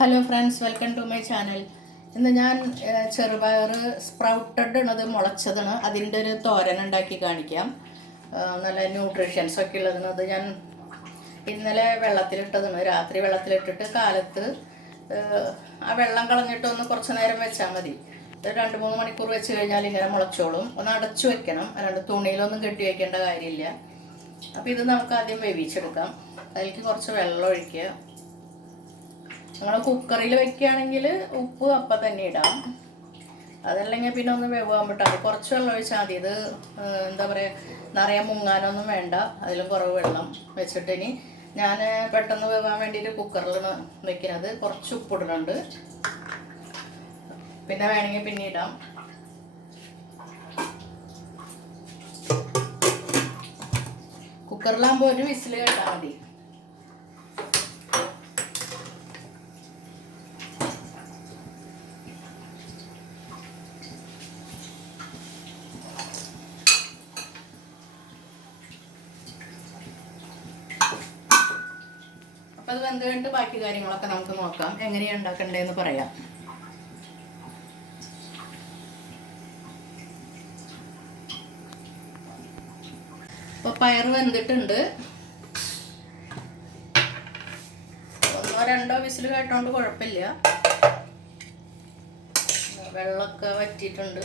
Hello friends, welcome to my channel. ഇന്ന് ഞാൻ ചെറുപയർ സ്പ്രൗട്ടഡ് ഉള്ളത് മുളച്ചതാണ്, അതിൻ്റെ ഒരു തോരൻ ഉണ്ടാക്കി കാണിക്കാം. നല്ല ന്യൂട്രീഷ്യൻസ് ഒക്കെ ഉള്ളതാണ്. അത് ഞാൻ ഇന്നലെ വെള്ളത്തിലിട്ടതാണ്. രാത്രി വെള്ളത്തിലിട്ടിട്ട് കാലത്ത് ആ വെള്ളം കളഞ്ഞിട്ടൊന്ന് കുറച്ച് നേരം വെച്ചാൽ മതി. 2-3 മണിക്കൂർ വെച്ച് കഴിഞ്ഞാൽ ഇങ്ങനെ മുളച്ചോളും. ഒന്ന് അടച്ചു വെക്കണം, അല്ലാണ്ട് തുണിയിലൊന്നും കെട്ടി വയ്ക്കേണ്ട കാര്യമില്ല. അപ്പോൾ ഇത് നമുക്ക് ആദ്യം വേവിച്ചെടുക്കാം. അതിലേക്ക് കുറച്ച് വെള്ളം ഒഴിക്കുക. നിങ്ങൾ കുക്കറിൽ വെക്കുകയാണെങ്കിൽ ഉപ്പ് അപ്പം തന്നെ ഇടാം. അതല്ലെങ്കിൽ പിന്നെ ഒന്ന് വേവാൻ വിട്ടാൽ മതി. കുറച്ച് വെള്ളം ഒഴിച്ചാൽ മതി. ഇത് എന്താ പറയുക, നിറയെ മുങ്ങാനൊന്നും വേണ്ട. അതിലും കുറവ് വെള്ളം വെച്ചിട്ട് ഇനി ഞാൻ പെട്ടെന്ന് വേവാൻ വേണ്ടിയിട്ട് കുക്കറിലാണ് വെക്കുന്നത്. കുറച്ച് ഉപ്പിടുന്നുണ്ട്, പിന്നെ വേണമെങ്കിൽ പിന്നെ ഇടാം. കുക്കറിലാകുമ്പോൾ ഒരു വിസിൽ കേട്ടാൽ മതി. അപ്പം അത് വെന്ത് കഴിഞ്ഞിട്ട് ബാക്കി കാര്യങ്ങളൊക്കെ നമുക്ക് നോക്കാം. എങ്ങനെയാണ് ഉണ്ടാക്കണ്ടേന്ന് പറയാം. ഇപ്പോൾ പയർ വെന്തിട്ടുണ്ട്. 1-2 വിസിൽ കേട്ടോണ്ട് കുഴപ്പമില്ല. വെള്ളമൊക്കെ വറ്റിയിട്ടുണ്ട്.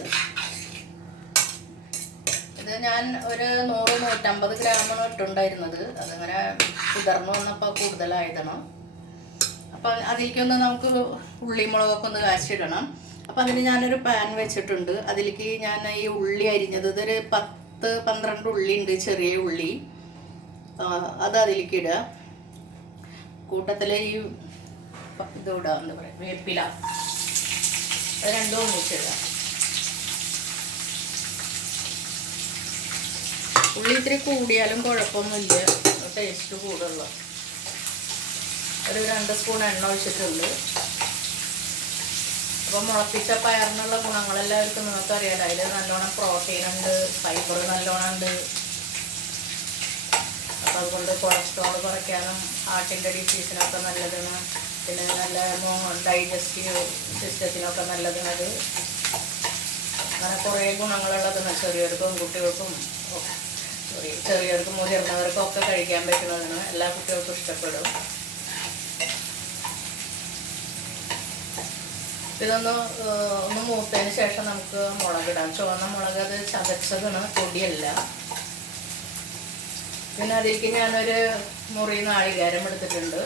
ഇത് ഞാൻ ഒരു 100-150 ഗ്രാമാണ് ഇട്ടുണ്ടായിരുന്നത്. അതിങ്ങനെ കുതിർന്ന് വന്നപ്പോൾ കൂടുതലായതാണ്. അപ്പം അതിലേക്കൊന്ന് നമുക്ക് ഉള്ളിമുളകൊക്കെ ഒന്ന് കാച്ചിടണം. അപ്പം അതിന് ഞാനൊരു പാൻ വെച്ചിട്ടുണ്ട്. അതിലേക്ക് ഞാൻ ഈ ഉള്ളി അരിഞ്ഞത്, ഇതൊരു 10-12 ഉള്ളി ഉണ്ട്, ചെറിയ ഉള്ളി. അത് അതിലേക്ക് ഇടുക. കൂട്ടത്തിൽ ഈ ഇതിടുക, എന്താ പറയുക, വേപ്പില, അത് രണ്ടും ഒന്നിച്ചിടുക. ഉള്ളി ഇത്തിരി കൂടിയാലും കുഴപ്പമൊന്നുമില്ല, ടേസ്റ്റ് കൂടുള്ളൂ. ഒരു 2 സ്പൂൺ എണ്ണ ഒഴിച്ചിട്ടുണ്ട്. അപ്പോൾ മുളപ്പിച്ച പയറിനുള്ള ഗുണങ്ങളെല്ലാവർക്കും നിങ്ങൾക്ക് അറിയാലോ. അതിൽ നല്ലോണം പ്രോട്ടീൻ ഉണ്ട്, ഫൈബർ നല്ലോണം ഉണ്ട്. അപ്പോൾ അതുകൊണ്ട് കൊളസ്ട്രോൾ കുറയ്ക്കാനും ഹാർട്ടിൻ്റെ ഡിസീസിനൊക്കെ നല്ലതാണ്. പിന്നെ നല്ല ഡൈജസ്റ്റീവ് സിസ്റ്റത്തിനൊക്കെ നല്ലതാണത്. അങ്ങനെ കുറേ ഗുണങ്ങളുള്ളതാണ്. ചെറിയവർക്കും കുട്ടികൾക്കും ചെറിയവർക്കും മുതിർന്നവർക്കും ഒക്കെ കഴിക്കാൻ പറ്റുന്നതാണ്. എല്ലാ കുട്ടികൾക്കും ഇഷ്ടപ്പെടും. ഇതൊന്ന് മൂത്തതിന് ശേഷം നമുക്ക് മുളകിടാം. ചുവന്ന മുളക്, അത് ചതച്ചതാണ്, പൊടിയല്ല. പിന്നെ അതിലേക്ക് ഞാനൊരു മുറി നാളികേരം എടുത്തിട്ടുണ്ട്.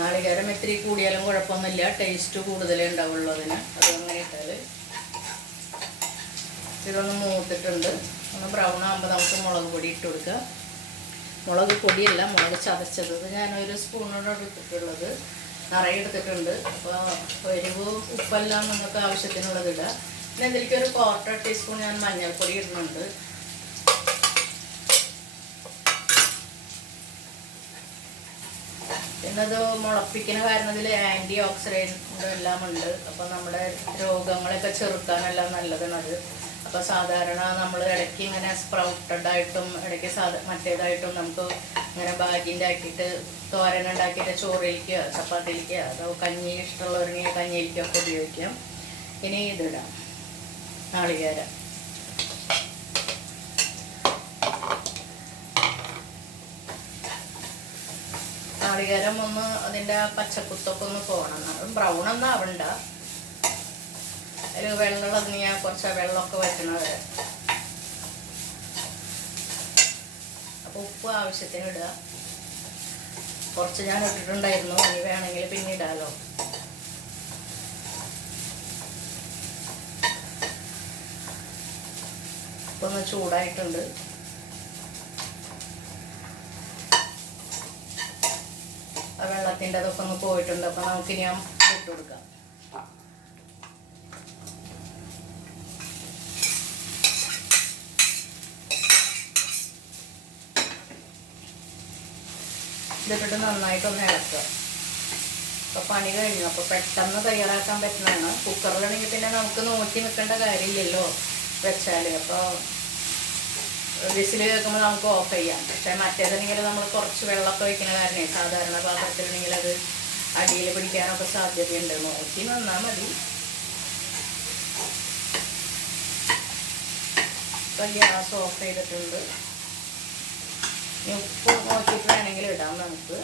നാളികേരം ഇത്തിരി കൂടിയാലും കുഴപ്പമൊന്നുമില്ല, ടേസ്റ്റ് കൂടുതലേ ഉണ്ടാവുള്ളൂ അതിന്. അത് അങ്ങനെ ഇട്ടാൽ ഇതൊന്ന് മൂത്തിട്ടുണ്ട്. ഒന്ന് ബ്രൗൺ ആകുമ്പോൾ നമുക്ക് മുളക് പൊടി ഇട്ട് കൊടുക്കുക. മുളക് പൊടിയല്ല, മുളക് ചതച്ചത്. ഇത് ഞാനൊരു സ്പൂണോട് എടുത്തിട്ടുള്ളത്, നിറയെ എടുത്തിട്ടുണ്ട്. അപ്പോൾ എരിവ് ഉപ്പെല്ലാം നമുക്ക് ആവശ്യത്തിനുള്ളത് ഇടുക. പിന്നെ ഇതിലേക്ക് ഒരു 1/4 ടീസ്പൂൺ ഞാൻ മഞ്ഞൾപ്പൊടി ഇടുന്നുണ്ട്. പിന്നെ അത് മുളപ്പിക്കുന്ന കാരണം ഇതിൽ ആൻറ്റി ഓക്സിഡൻറ്റും എല്ലാം ഉണ്ട്. അപ്പോൾ നമ്മുടെ രോഗങ്ങളൊക്കെ ചെറുക്കാനെല്ലാം നല്ലതാണ് അത്. അപ്പോൾ സാധാരണ നമ്മൾ ഇടയ്ക്ക് ഇങ്ങനെ സ്പ്രൗട്ടഡ് ആയിട്ടും ഇടയ്ക്ക് മറ്റേതായിട്ടും നമുക്ക് ഇങ്ങനെ ബാഗിൻ്റെ ആക്കിയിട്ട് തോരൻ ഉണ്ടാക്കിയിട്ട് ചോറിലേക്ക്, ചപ്പാത്തിയിലേക്ക്, അതോ കഞ്ഞി ഇഷ്ടമുള്ളവരെങ്കിൽ കഞ്ഞിയിലേക്കൊക്കെ ഉപയോഗിക്കാം. ഇനി ഇതിടാം, നാളികേരം. നാളികേരം ഒന്ന് അതിൻ്റെ പച്ചക്കുത്തൊക്കെ ഒന്ന് പോകണം. ബ്രൗൺ ഒന്നും ആവണ്ട. ഒരു വെള്ളം ഇറങ്ങിയാൽ കുറച്ച് വെള്ളമൊക്കെ വറ്റണ വരെ. അപ്പോൾ ഉപ്പ് ആവശ്യത്തിന് ഇടുക. കുറച്ച് ഞാൻ ഇട്ടിട്ടുണ്ടായിരുന്നു, ഇനി വേണമെങ്കിൽ പിന്നെ ഇടാമല്ലോ. ഇപ്പം ഒന്ന് ചൂടായിട്ടുണ്ട്. ആ വെള്ളത്തിൻ്റെ അതൊക്കെ ഒന്ന് പോയിട്ടുണ്ട്. അപ്പോൾ നമുക്കിനി ഇട്ട് കൊടുക്കാം. ഇതിട്ടിട്ട് നന്നായിട്ടൊന്ന് ഇളക്കുക. അപ്പോൾ പണി കഴിഞ്ഞു. അപ്പോൾ പെട്ടെന്ന് തയ്യാറാക്കാൻ പറ്റുന്നതാണ്. കുക്കറിലാണെങ്കിൽ പിന്നെ നമുക്ക് നോക്കി നിൽക്കേണ്ട കാര്യമില്ലല്ലോ വെച്ചാൽ. അപ്പോൾ വിസിൽ കേൾക്കുമ്പോൾ നമുക്ക് ഓഫ് ചെയ്യാം. പക്ഷേ മറ്റേതാണെങ്കിൽ നമ്മൾ കുറച്ച് വെള്ളമൊക്കെ ഒഴിക്കുന്ന കാരണേ സാധാരണ പാത്രത്തിലാണെങ്കിൽ അത് അടിയിൽ പിടിക്കാനൊക്കെ സാധ്യതയുണ്ട്. നോക്കി വന്നാൽ മതി. ഇപ്പം ഗ്യാസ് ഓഫ് ചെയ്തിട്ടുണ്ട്. ഉപ്പ് നോക്കിയിട്ട് വേണമെങ്കിൽ ഇടാം നമുക്ക്.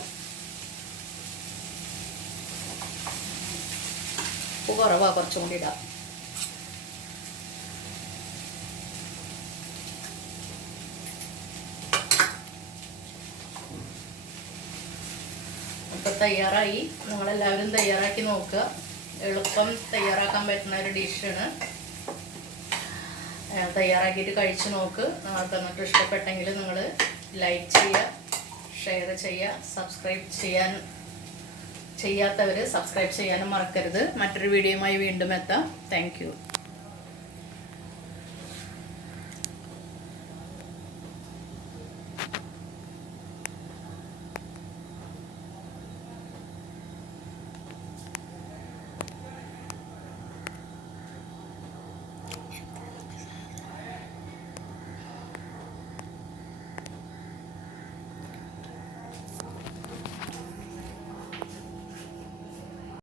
ഉപ്പ് കുറവാണ്, കുറച്ചും കൂടി ഇടാം. ഇപ്പം തയ്യാറായി. നിങ്ങളെല്ലാവരും തയ്യാറാക്കി നോക്കുക. എളുപ്പം തയ്യാറാക്കാൻ പറ്റുന്ന ഒരു ഡിഷാണ്. തയ്യാറാക്കിയിട്ട് കഴിച്ച് നോക്ക്. നിങ്ങൾക്ക് എന്നിട്ട് ഇഷ്ടപ്പെട്ടെങ്കിൽ നിങ്ങൾ ലൈക്ക് ചെയ്യുക, ഷെയർ ചെയ്യുക, ചെയ്യാത്തവർ സബ്സ്ക്രൈബ് ചെയ്യാനും മറക്കരുത്. മറ്റൊരു വീഡിയോയുമായി വീണ്ടും എത്താം. Thank you.